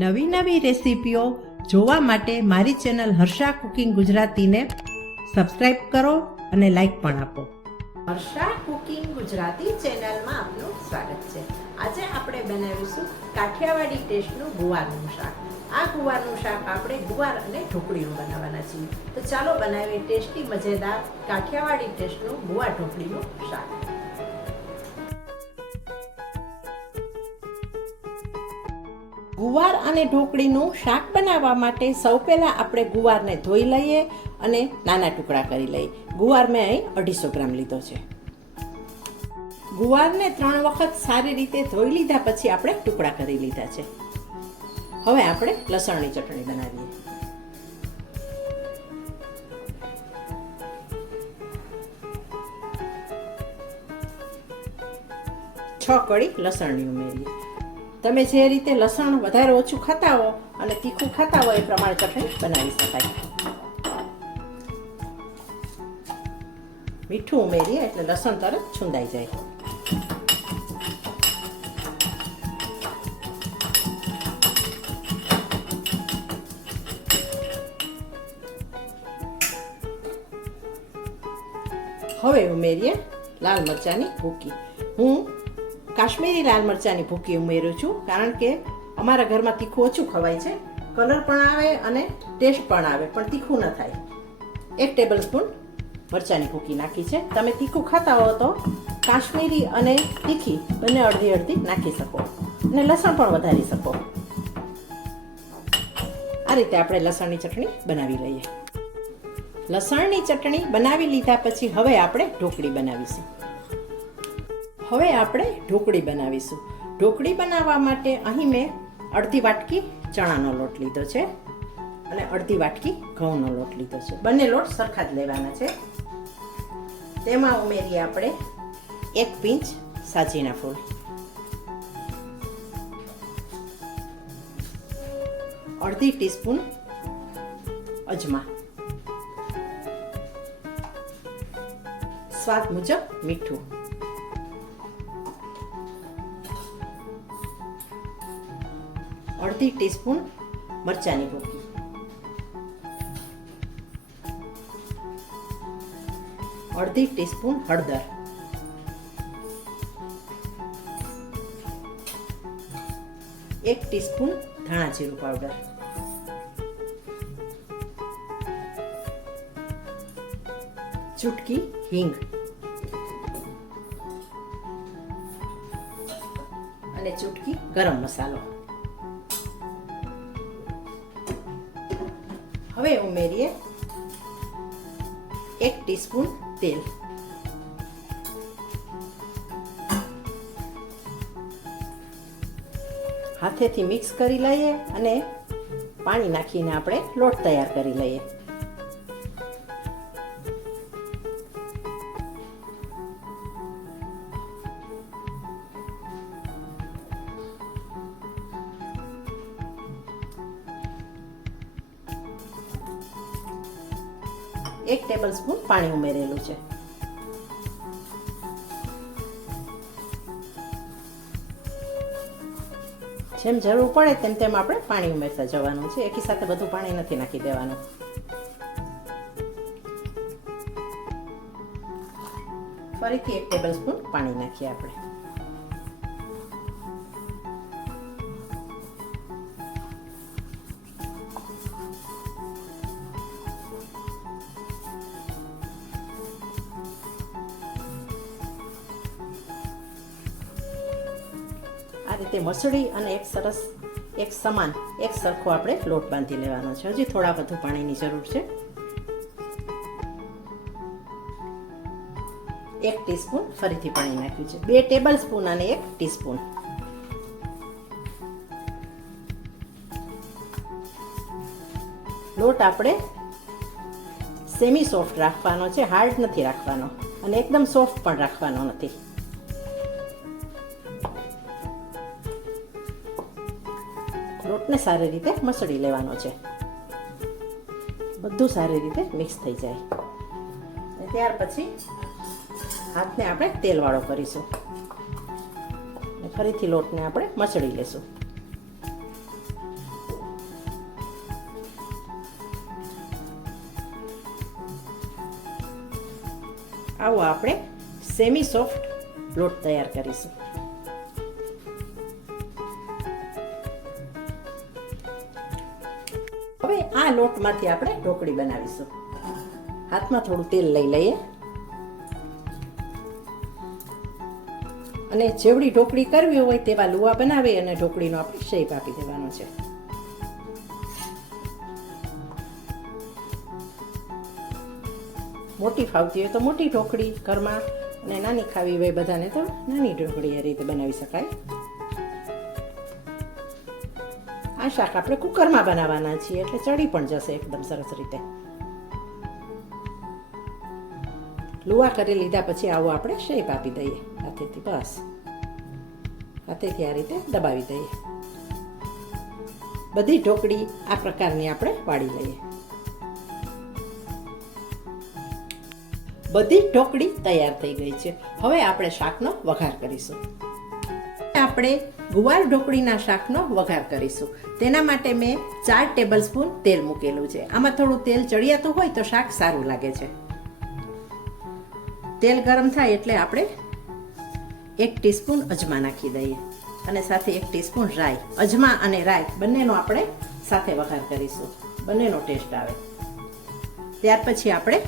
નવી નવી રેસીપીઓ જોવા માટે મારી ચેનલ હર્ષા કુકિંગ ગુજરાતીને સબસ્ક્રાઇબ કરો અને લાઈક પણ આપો. હર્ષા કુકિંગ ગુજરાતી ચેનલમાં આપનું સ્વાગત છે. આજે આપણે બનાવીશું કાઠિયાવાડી ટેસ્ટનું ગુવારનું શાક. આ ગુવારનું શાક આપણે ગુવાર અને ઢોકળીનું બનાવવાના છીએ. તો ચાલો બનાવીએ ટેસ્ટી મજેદાર કાઠિયાવાડી ટેસ્ટનું ગુવાર ઢોકળીનું શાક. ગુવાર અને ઢોકળીનું શાક બનાવવા માટે સૌ પહેલાં આપણે ગુવારને ધોઈ લઈએ અને નાના ટુકડા કરી લઈએ. ગુવાર મેં અહીં 250 ગ્રામ લીધો છે. ગુવારને 3 વખત સારી રીતે ધોઈ લીધા પછી આપણે ટુકડા કરી લીધા છે. હવે આપણે લસણની ચટણી બનાવીએ. છ કળી લસણની ઉમેરીએ. તમે જે રીતે લસણ વધારે ઓછું ખાતા હો અને તીખું ખાતા હો એ પ્રમાણે ચટણી બનાવી શકાય. મીઠું ઉમેરીએ એટલે લસણ તરત છૂંદાઈ જાય. હવે ઉમેરીએ લાલ મરચાંની ભૂકી. હું કાશ્મીરી લાલ મરચાંની ભૂકી ઉમેરું છું કારણ કે અમારા ઘરમાં તીખું ઓછું ખવાય છે. કલર પણ આવે અને ટેસ્ટ પણ આવે પણ તીખું ન થાય. 1 ટેબલ સ્પૂન મરચાંની ભૂકી નાખી છે. તમે તીખું ખાતા હો તો કાશ્મીરી અને તીખી બંને અડધી અડધી નાખી શકો અને લસણ પણ વધારી શકો. આ રીતે આપણે લસણની ચટણી બનાવી લઈએ. લસણની ચટણી બનાવી લીધા પછી હવે આપણે ઢોકળી બનાવીશું. હવે આપણે ઢોકળી બનાવીશું. ઢોકળી બનાવવા માટે અહીં મેં અડધી વાટકી ચણાનો લોટ લીધો છે અને અડધી વાટકી ઘઉંનો લોટ લીધો છે. બંને લોટ સરખા જ લેવાના છે. તેમાં ઉમેરીએ આપણે 1 પિંચ સાજીના ફૂલ, અડધી ટીસ્પૂન અજમા, સ્વાદ મુજબ મીઠું, અડધી ટીસ્પૂન મરચાંની ભૂકી, અડધી ટીસ્પૂન હળદર, 1 ટીસ્પૂન ધાણા જીરું પાવડર, ચૂટકી હિંગ અને ચૂટકી ગરમ મસાલો. હવે ઉમેરીએ 1 ટીસ્પૂન તેલ. હાથેથી મિક્સ કરી લઈએ અને પાણી નાખીને આપણે લોટ તૈયાર કરી લઈએ. એક ટેબલ સ્પૂન પાણી ઉમેરેલું છે. જેમ જરૂર પડે તેમ તેમ આપણે પાણી ઉમેરતા જવાનું છે. એકી સાથે બધું પાણી નથી નાખી દેવાનું. ફરીથી 1 ટેબલ સ્પૂન પાણી નાખીએ આપણે. આ રીતે મસળી અને એક સમાન એક સરખો આપણે લોટ બાંધી લેવાનો છે. હજી થોડા વધુ પાણીની જરૂર છે. 1 ટીસ્પૂન ફરીથી પાણી નાખ્યું છે. 2 ટેબલ સ્પૂન અને 1 ટીસ્પૂન. લોટ આપણે સેમી સોફ્ટ રાખવાનો છે, હાર્ડ નથી રાખવાનો અને એકદમ સોફ્ટ પણ રાખવાનો નથી. લોટને સારી રીતે મસળી લેવાનો છે. બધું સારી રીતે મિક્સ થઈ જાય. ત્યાર પછી હાથને આપણે તેલવાળો કરીશું. ફરીથી લોટને આપણે મસળી લેશું. આવો આપણે સેમી સોફ્ટ લોટ તૈયાર કરીશું. હવે આ લોટમાંથી આપણે ઢોકળી બનાવીશું. હાથમાં થોડું તેલ લઈ લઈએ અને જેવડી ઢોકળી કરવી હોય તેવા લુવા બનાવી અને ઢોકળીનો આપણે શેપ આપી દેવાનો છે. મોટી ફાવતી હોય તો મોટી ઢોકળી ઘરમાં, અને નાની ખાવી હોય બધાને તો નાની ઢોકળી આ રીતે બનાવી શકાય. આ શાક આપણે કુકરમાં બનાવવાના છીએ એટલે ચડી પણ જશે એકદમ સરસ રીતે. લુવા કરી લીધા પછી આવો આપણે શેપ આપી દઈએ હાથેથી. બસ હાથેથી આ રીતે દબાવી દઈએ. બધી ઢોકળી આ પ્રકારની આપણે વાળી લઈએ. બધી ઢોકળી તૈયાર થઈ ગઈ છે. હવે આપણે શાકનો વઘાર કરીશું. આપણે ગુવાર ઢોકળીના શાકનો વઘાર કરીશું. તેના માટે મેં 4 ટેબલસ્પૂન તેલ મૂકેલું છે. આમાં થોડું તેલ ચડિયાતું હોય તો શાક સારું લાગે છે. તેલ ગરમ થાય એટલે આપણે 1 ટીસ્પૂન અજમા નાખી દઈએ અને સાથે 1 ટીસ્પૂન રાઈ. અજમા અને રાઈ બંનેનો આપણે સાથે વઘાર કરીશું, બંનેનો ટેસ્ટ આવે. ત્યાર પછી આપણે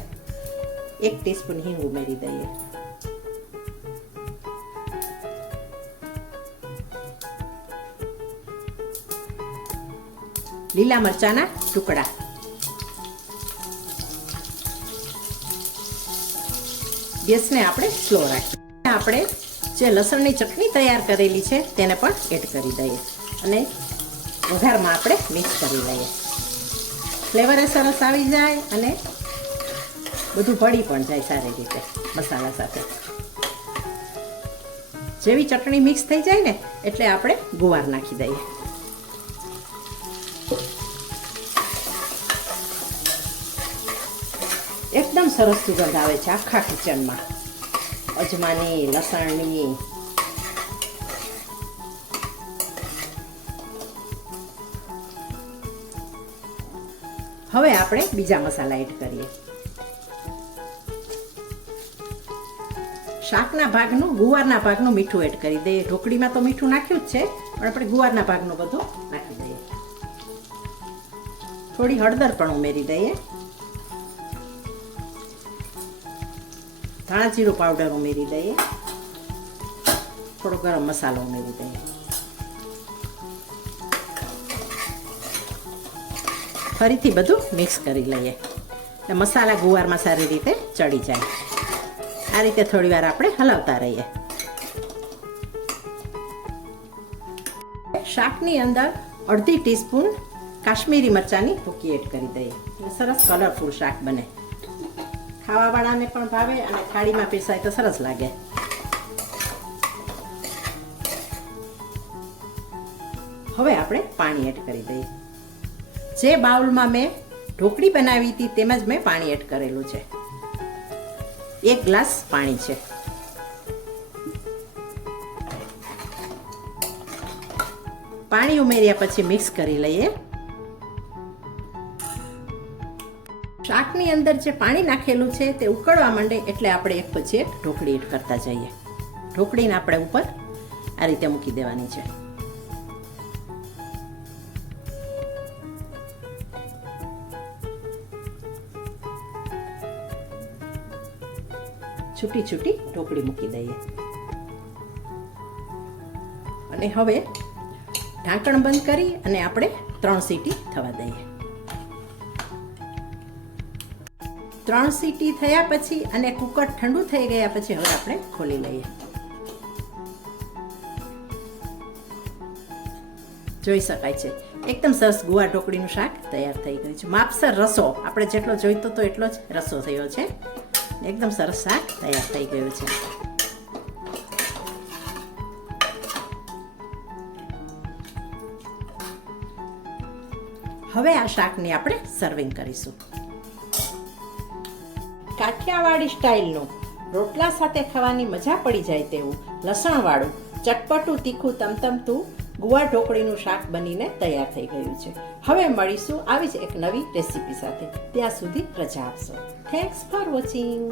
1 ટીસ્પૂન હિંગ ઉમેરી દઈએ. લીલા મરચાના ટુકડા, ગેસને આપણે સ્લો રાખીએ. આપણે જે લસણની ચટણી તૈયાર કરેલી છે તેને પણ એડ કરી દઈએ અને વઘારમાં આપણે મિક્સ કરી લઈએ. ફ્લેવર સરસ આવી જાય અને બધું ભળી પણ જાય સારી રીતે મસાલા સાથે. જેવી ચટણી મિક્સ થઈ જાય ને એટલે આપણે ગુવાર નાખી દઈએ. એકદમ સરસ સુગંધ આવે છે આખા કિચનમાં, અજમાની, લસણની. હવે આપણે બીજા મસાલા એડ કરીએ. શાકના ભાગનું, ગુવારના ભાગનું મીઠું એડ કરી દઈએ. ઢોકળીમાં તો મીઠું નાખ્યું જ છે, પણ આપણે ગુવારના ભાગનું બધું નાખી દઈએ. થોડી હળદર પણ ઉમેરી દઈએ. ધાણા જીરું પાવડર ઉમેરી દઈએ. થોડો ગરમ મસાલો ઉમેરી દઈએ. ફરીથી બધું મિક્સ કરી લઈએ એટલે મસાલા ગુવારમાં સારી રીતે ચડી જાય. આ રીતે થોડી વાર આપણે હલાવતા રહીએ. શાકની અંદર 1/2 ટીસ્પૂન કાશ્મીરી મરચાંની ભૂકી એડ કરી દઈએ એટલે સરસ કલરફુલ શાક બને. ખાવાવાળાને પણ ભાવે અને થાળીમાં પીરસાય તો સરસ લાગે. હવે આપણે પાણી એડ કરી દઈએ. જે બાઉલમાં મેં ઢોકળી બનાવી હતી તેમાં જ મેં પાણી એડ કરેલું છે. 1 ગ્લાસ પાણી છે. પાણી ઉમેર્યા પછી મિક્સ કરી લઈએ. શાકની અંદર જે પાણી નાખેલું છે તે ઉકળવા માંડે એટલે આપણે એક પછી એક ઢોકળી એડ કરતા જઈએ. ઢોકળીને આપણે ઉપર આ રીતે મૂકી દેવાની છે. છૂટી છૂટી ઢોકળી મૂકી દઈએ અને હવે ઢાંકણ બંધ કરી અને આપણે 3 સીટી થવા દઈએ. 3 સીટી થયા પછી અને કુકર ઠંડુ થઈ ગયા પછી હવે આપણે ખોલી લઈએ. જોઈ શકાય છે એકદમ સરસ ગુવાર ઢોકળીનું શાક તૈયાર થઈ ગયું છે. માપસર રસો આપણે જેટલો જોઈતો તો એટલો જ રસો થયો છે. એકદમ સરસ શાક તૈયાર થઈ ગયું છે. હવે આ શાકની આપણે સર્વિંગ કરીશું. કાઠિયાવાડી સ્ટાઇલનું રોટલા સાથે ખાવાની મજા પડી જાય તેવું લસણવાળું ચટપટું તીખું તમતમતું ગુવાર ઢોકળીનું શાક બનીને તૈયાર થઈ ગયું છે. હવે મળીશું આવી જ એક નવી રેસીપી સાથે. ત્યાં સુધી રજા આપશો. Thanks for watching.